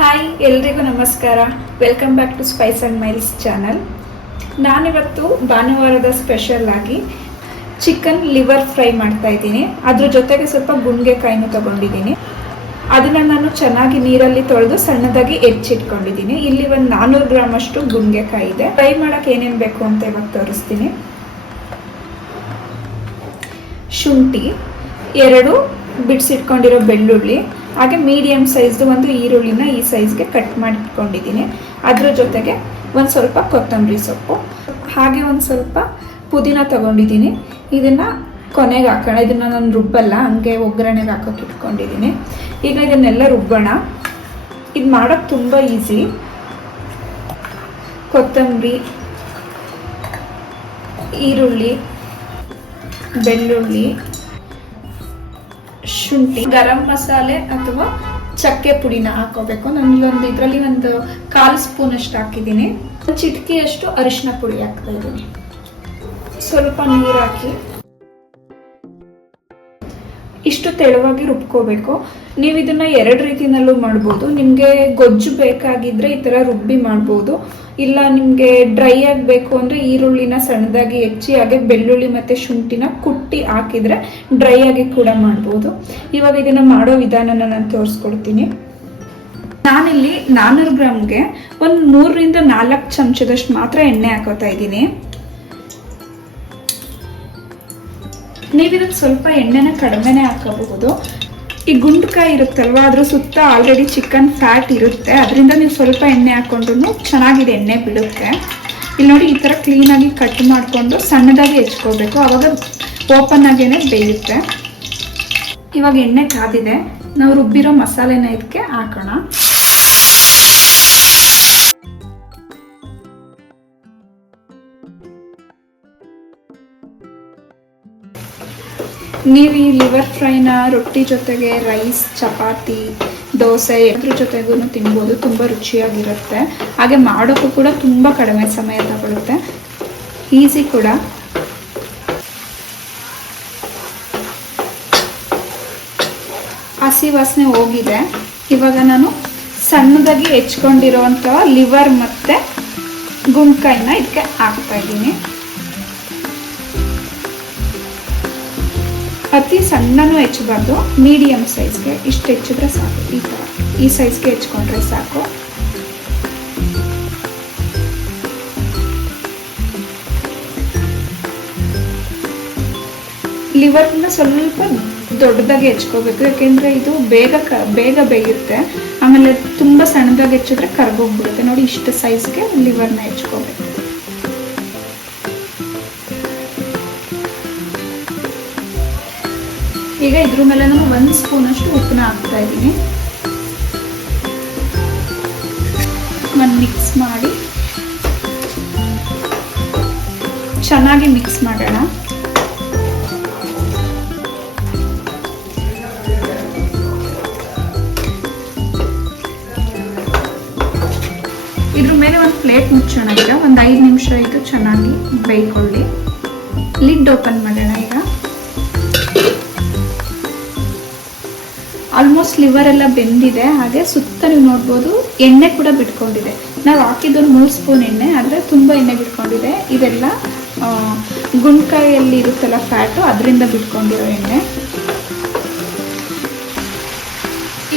Hi ಎಲ್ರಿಗೂ ನಮಸ್ಕಾರ. Welcome back to spice and miles channel. ನಾನಿವತ್ತು ಭಾನುವಾರದ ಸ್ಪೆಷಲ್ ಆಗಿ ಚಿಕನ್ ಲಿವರ್ ಫ್ರೈ ಮಾಡ್ತಾ ಇದ್ದೀನಿ. ಅದ್ರ ಜೊತೆಗೆ ಸ್ವಲ್ಪ ಗುಂಡ್ಗೆಕಾಯಿನೂ ತಗೊಂಡಿದ್ದೀನಿ. ಅದನ್ನು ನಾನು ಚೆನ್ನಾಗಿ ನೀರಲ್ಲಿ ತೊಳೆದು ಸಣ್ಣದಾಗಿ ಹೆಚ್ಚಿಟ್ಕೊಂಡಿದ್ದೀನಿ. ಇಲ್ಲಿ ಒಂದು 400 ಗ್ರಾಮ್ ಅಷ್ಟು ಗುಂಡ್ಗೆಕಾಯಿ ಇದೆ. ಫ್ರೈ ಮಾಡೋಕ್ಕೆ ಏನೇನು ಬೇಕು ಅಂತ ಇವಾಗ ತೋರಿಸ್ತೀನಿ. ಶುಂಠಿ, 2 ಬಿಡಿಸಿಟ್ಕೊಂಡಿರೋ ಬೆಳ್ಳುಳ್ಳಿ, ಹಾಗೆ ಮೀಡಿಯಮ್ ಸೈಜ್ದು ಒಂದು ಈರುಳ್ಳಿನ ಈ ಸೈಜ್ಗೆ ಕಟ್ ಮಾಡಿಟ್ಕೊಂಡಿದ್ದೀನಿ. ಅದ್ರ ಜೊತೆಗೆ ಒಂದು ಸ್ವಲ್ಪ ಕೊತ್ತಂಬರಿ ಸೊಪ್ಪು, ಹಾಗೆ ಒಂದು ಸ್ವಲ್ಪ ಪುದೀನ ತಗೊಂಡಿದ್ದೀನಿ. ಇದನ್ನು ಕೊನೆಗೆ ಹಾಕೋಣ. ಇದನ್ನು ನಾನು ರುಬ್ಬಲ್ಲ, ಹಂಗೆ ಒಗ್ಗರಣೆಗೆ ಹಾಕೋಕೆ ಇಟ್ಕೊಂಡಿದ್ದೀನಿ. ಈಗ ಇದನ್ನೆಲ್ಲ ರುಬ್ಬೋಣ. ಇದು ಮಾಡೋಕ್ಕೆ ತುಂಬ ಈಸಿ. ಕೊತ್ತಂಬರಿ, ಈರುಳ್ಳಿ, ಬೆಳ್ಳುಳ್ಳಿ, ಶುಂಠಿ, ಗರಂ ಮಸಾಲೆ ಅಥವಾ ಚಕ್ಕೆ ಪುಡಿನ ಹಾಕೋಬೇಕು. ನಾನು ಇದರಲ್ಲಿ ಒಂದು 1/4 ಸ್ಪೂನ್ ಅಷ್ಟು ಹಾಕಿದ್ದೀನಿ. ಚಿಟಿಕೆಯಷ್ಟು ಅರಿಶಿನ ಪುಡಿ ಹಾಕ್ತಾ ಇದ್ದೀನಿ. ಸ್ವಲ್ಪ ನೀರು ಹಾಕಿ ಇಷ್ಟು ತೆಳುವಾಗಿ ರುಬ್ಕೋಬೇಕು. ನೀವು ಇದನ್ನ 2 ರೀತಿನಲ್ಲೂ ಮಾಡ್ಬೋದು. ನಿಮಗೆ ಗೊಜ್ಜು ಬೇಕಾಗಿದ್ರೆ ಈ ಥರ ರುಬ್ಬಿ ಮಾಡ್ಬೋದು. ಇಲ್ಲ ನಿಮಗೆ ಡ್ರೈ ಆಗಬೇಕು ಅಂದರೆ ಈರುಳ್ಳಿನ ಸಣ್ಣದಾಗಿ ಹೆಚ್ಚಿ ಹಾಗೆ ಬೆಳ್ಳುಳ್ಳಿ ಮತ್ತು ಶುಂಠಿನ ಕುಟ್ಟಿ ಹಾಕಿದರೆ ಡ್ರೈ ಆಗಿ ಕೂಡ ಮಾಡ್ಬೋದು. ಇವಾಗ ಇದನ್ನು ಮಾಡೋ ವಿಧಾನನ ನಾನು ತೋರಿಸ್ಕೊಡ್ತೀನಿ. ನಾನಿಲ್ಲಿ 400 ಗ್ರಾಮ್ಗೆ ಒಂದು 3 ರಿಂದ 4 ಚಮಚದಷ್ಟು ಮಾತ್ರ ಎಣ್ಣೆ ಹಾಕೋತಾ ಇದ್ದೀನಿ. ನೀವು ಇದಕ್ಕೆ ಸ್ವಲ್ಪ ಎಣ್ಣೆನ ಕಡಿಮೆನೇ ಹಾಕಬಹುದು. ಈ ಗುಂಡ್ಕಾಯಿ ಇರುತ್ತಲ್ವ, ಅದ್ರ ಸುತ್ತ ಆಲ್ರೆಡಿ ಚಿಕನ್ ಫ್ಯಾಟ್ ಇರುತ್ತೆ. ಅದರಿಂದ ನೀವು ಸ್ವಲ್ಪ ಎಣ್ಣೆ ಹಾಕೊಂಡ್ರು ಚೆನ್ನಾಗಿದೆ, ಎಣ್ಣೆ ಬಿಡುತ್ತೆ. ಇಲ್ಲಿ ನೋಡಿ, ಈ ಥರ ಕ್ಲೀನಾಗಿ ಕಟ್ ಮಾಡಿಕೊಂಡು ಸಣ್ಣದಾಗಿ ಹೆಚ್ಕೋಬೇಕು. ಆವಾಗ ಓಪನ್ ಆಗೇನೆ ಬೇಯುತ್ತೆ. ಇವಾಗ ಎಣ್ಣೆ ಕಾದಿದೆ. ನಾವು ರುಬ್ಬಿರೋ ಮಸಾಲೆನ ಇದಕ್ಕೆ ಹಾಕೋಣ. ನೀವು ಈ ಲಿವರ್ ಫ್ರೈನ ರೊಟ್ಟಿ ಜೊತೆಗೆ, ರೈಸ್, ಚಪಾತಿ, ದೋಸೆ ಎದ್ರ ಜೊತೆಗೂ ತಿನ್ಬೋದು. ತುಂಬ ರುಚಿಯಾಗಿರುತ್ತೆ. ಹಾಗೆ ಮಾಡೋಕ್ಕೂ ಕೂಡ ತುಂಬ ಕಡಿಮೆ ಸಮಯ ತಗೊಳುತ್ತೆ. ಈಸಿ ಕೂಡ. ಹಸಿ ವಾಸನೆ ಹೋಗಿದೆ. ಇವಾಗ ನಾನು ಸಣ್ಣದಾಗಿ ಹೆಚ್ಕೊಂಡಿರೋವಂಥ ಲಿವರ್ ಮತ್ತು ಗುಂಡ್ಕಾಯಿನ ಇದಕ್ಕೆ ಹಾಕ್ತಾ ಇದ್ದೀನಿ. ಅತಿ ಸಣ್ಣನೂ ಹೆಚ್ಚಬಾರ್ದು, ಮೀಡಿಯಮ್ ಸೈಜ್ಗೆ ಇಷ್ಟು ಹೆಚ್ಚಿದ್ರೆ ಸಾಕು. ಈ ಥರ ಈ ಸೈಜ್ಗೆ ಹೆಚ್ಕೊಂಡ್ರೆ ಸಾಕು. ಲಿವರ್ನ ಸ್ವಲ್ಪ ದೊಡ್ಡದಾಗಿ ಹೆಚ್ಕೋಬೇಕು, ಯಾಕೆಂದರೆ ಇದು ಬೇಗ ಬೇಯುತ್ತೆ. ಆಮೇಲೆ ತುಂಬ ಸಣ್ಣದಾಗಿ ಹೆಚ್ಚಿದ್ರೆ ಕರ್ಗೋಗ್ಬಿಡುತ್ತೆ. ನೋಡಿ, ಇಷ್ಟು ಸೈಜ್ಗೆ ಲಿವರ್ನ ಹೆಚ್ಕೋಬೇಕು. ಈಗ ಇದ್ರ ಮೇಲೆ ನಾನು 1 ಸ್ಪೂನ್ ಅಷ್ಟು ಉಪ್ಪನ್ನ ಹಾಕ್ತಾ ಇದ್ದೀನಿ. ಮಿಕ್ಸ್ ಮಾಡಿ ಚೆನ್ನಾಗಿ ಮಿಕ್ಸ್ ಮಾಡೋಣ. ಇದ್ರ ಮೇಲೆ ಒಂದು ಪ್ಲೇಟ್ ಮುಚ್ಚೋಣ. ಈಗ ಒಂದು 5 ನಿಮಿಷ ಇದು ಚೆನ್ನಾಗಿ ಬೇಯ್ಕೊಳ್ಳಿ. ಲಿಡ್ ಓಪನ್ ಮಾಡೋಣ. ಈಗ ಆಲ್ಮೋಸ್ಟ್ ಲಿವರ್ ಎಲ್ಲ ಬೆಂದಿದೆ. ಹಾಗೆ ಸುತ್ತ ನೀವು ನೋಡ್ಬೋದು ಎಣ್ಣೆ ಕೂಡ ಬಿಟ್ಕೊಂಡಿದೆ. ನಾವು ಹಾಕಿದ್ದೊಂದು 3 ಸ್ಪೂನ್ ಎಣ್ಣೆ, ಆದರೆ ತುಂಬ ಎಣ್ಣೆ ಬಿಟ್ಕೊಂಡಿದೆ. ಇದೆಲ್ಲ ಗುಂಡ್ಕಾಯಲ್ಲಿ ಇರುತ್ತಲ್ಲ ಫ್ಯಾಟು, ಅದರಿಂದ ಬಿಟ್ಕೊಂಡಿರೋ ಎಣ್ಣೆ.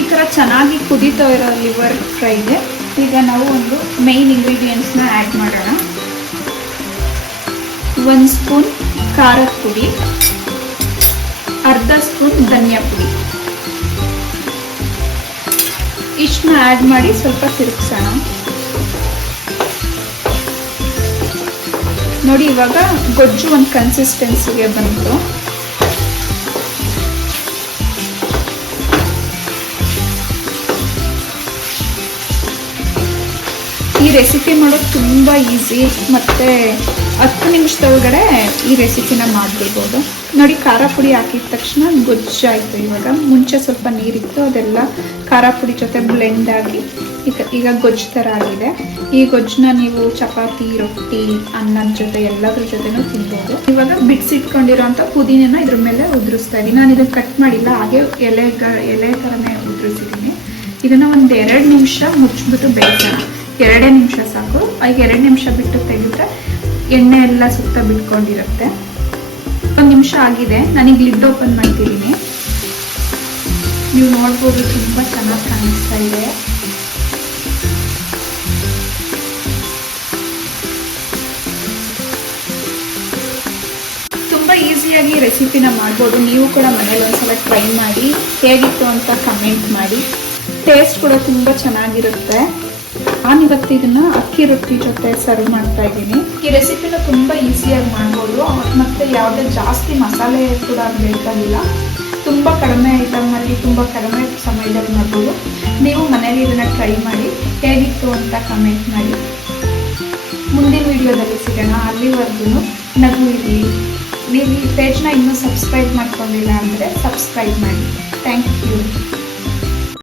ಈ ಥರ ಚೆನ್ನಾಗಿ ಕುದೀತಾ ಇರೋ ಲಿವರ್ ಫ್ರೈಗೆ ಈಗ ನಾವು ಒಂದು ಮೈನ್ ಇಂಗ್ರೀಡಿಯೆಂಟ್ಸ್ನ ಆ್ಯಡ್ ಮಾಡೋಣ. 1 ಸ್ಪೂನ್ ಖಾರದ ಪುಡಿ, ಅರ್ಧ ಸ್ಪೂನ್ ಧನಿಯಾ ಪುಡಿ. ಇಷ್ಟನ್ನ ಆ್ಯಡ್ ಮಾಡಿ ಸ್ವಲ್ಪ ತಿರುಗಿಸೋಣ. ನೋಡಿ, ಇವಾಗ ಗೊಜ್ಜು ಒಂದು ಕನ್ಸಿಸ್ಟೆನ್ಸಿಗೆ ಬಂತು. ಈ ರೆಸಿಪಿ ಮಾಡೋದು ತುಂಬ ಈಸಿ, ಮತ್ತು 10 ನಿಮಿಷದೊಳಗಡೆ ಈ ರೆಸಿಪಿನ ಮಾಡ್ಬಿಡ್ಬೋದು. ನೋಡಿ, ಖಾರ ಪುಡಿ ಹಾಕಿದ ತಕ್ಷಣ ಗೊಜ್ಜಾಯಿತು. ಇವಾಗ ಮುಂಚೆ ಸ್ವಲ್ಪ ನೀರಿತ್ತು, ಅದೆಲ್ಲ ಖಾರ ಪುಡಿ ಜೊತೆ ಬ್ಲೆಂಡ್ ಆಗಿ ಈಗ ಗೊಜ್ಜು ಥರ ಆಗಿದೆ. ಈ ಗೊಜ್ಜನ್ನ ನೀವು ಚಪಾತಿ, ರೊಟ್ಟಿ, ಅನ್ನದ ಜೊತೆ ಎಲ್ಲದ್ರ ಜೊತೆನೂ ತಿನ್ಬೋದು. ಇವಾಗ ಬಿಡಿಸಿಟ್ಕೊಂಡಿರೋಂಥ ಪುದೀನ ಇದ್ರ ಮೇಲೆ ಉದುರಿಸ್ತಾ ಇದ್ದೀನಿ. ನಾನು ಇದನ್ನು ಕಟ್ ಮಾಡಿಲ್ಲ, ಹಾಗೆ ಎಲೆ ಥರನೇ ಉದುರಿಸಿದ್ದೀನಿ. ಇದನ್ನು ಒಂದು 2 ನಿಮಿಷ ಮುಚ್ಚಿಬಿಟ್ಟು ಬೇಯಿಸೋಣ. 2 ನಿಮಿಷ ಸಾಕು. ಈಗ 2 ನಿಮಿಷ ಬಿಟ್ಟು ತೆಗೆದ್ರೆ ಎಣ್ಣೆ ಎಲ್ಲ ಸುತ್ತ ಬಿಟ್ಕೊಂಡಿರುತ್ತೆ. 1 ನಿಮಿಷ ಆಗಿದೆ. ನಾನೀಗ ಲಿಡ್ ಓಪನ್ ಮಾಡ್ತಿದ್ದೀನಿ. ನೀವು ನೋಡ್ಬೋದು ತುಂಬ ಚೆನ್ನಾಗಿ ಕಾಣಿಸ್ತಾ ಇದೆ. ತುಂಬ ಈಸಿಯಾಗಿ ರೆಸಿಪಿನ ಮಾಡ್ಬೋದು. ನೀವು ಕೂಡ ಮನೇಲಿ ಒಂದ್ಸಲ ಟ್ರೈ ಮಾಡಿ ಹೇಗಿತ್ತು ಅಂತ ಕಮೆಂಟ್ ಮಾಡಿ. ಟೇಸ್ಟ್ ಕೂಡ ತುಂಬ ಚೆನ್ನಾಗಿರುತ್ತೆ. ನಾನಿವತ್ತು ಇದನ್ನ ಅಕ್ಕಿ ರೊಟ್ಟಿ ಜೊತೆ ಸರ್ವ್ ಮಾಡ್ತಾ ಇದ್ದೀನಿ. ಈ ರೆಸಿಪಿನ ತುಂಬ ಈಸಿಯಾಗಿ ಮಾಡ್ಬೋದು ಮತ್ತು ಯಾವುದೇ ಜಾಸ್ತಿ ಮಸಾಲೆ ಕೂಡ ಬೇಕಾಗಿಲ್ಲ. ತುಂಬ ಕಡಿಮೆ ಐಟಮಲ್ಲಿ ತುಂಬ ಕಡಿಮೆ ಸಮಯದಲ್ಲಿ ಮಾಡ್ಬೋದು. ನೀವು ಮನೇಲಿ ಇದನ್ನು ಟ್ರೈ ಮಾಡಿ ಹೇಗಿತ್ತು ಅಂತ ಕಮೆಂಟ್ ಮಾಡಿ. ಮುಂದಿನ ವಿಡಿಯೋದಲ್ಲಿ ಸಿಗೋಣ. ಅಲ್ಲಿವರೆಗೂ ನಗು ಇರಲಿ. ನೀವು ಈ ಪೇಜ್ನ ಇನ್ನೂ ಸಬ್ಸ್ಕ್ರೈಬ್ ಮಾಡ್ಕೊಂಡಿಲ್ಲ ಅಂದರೆ ಸಬ್ಸ್ಕ್ರೈಬ್ ಮಾಡಿ. Thank you.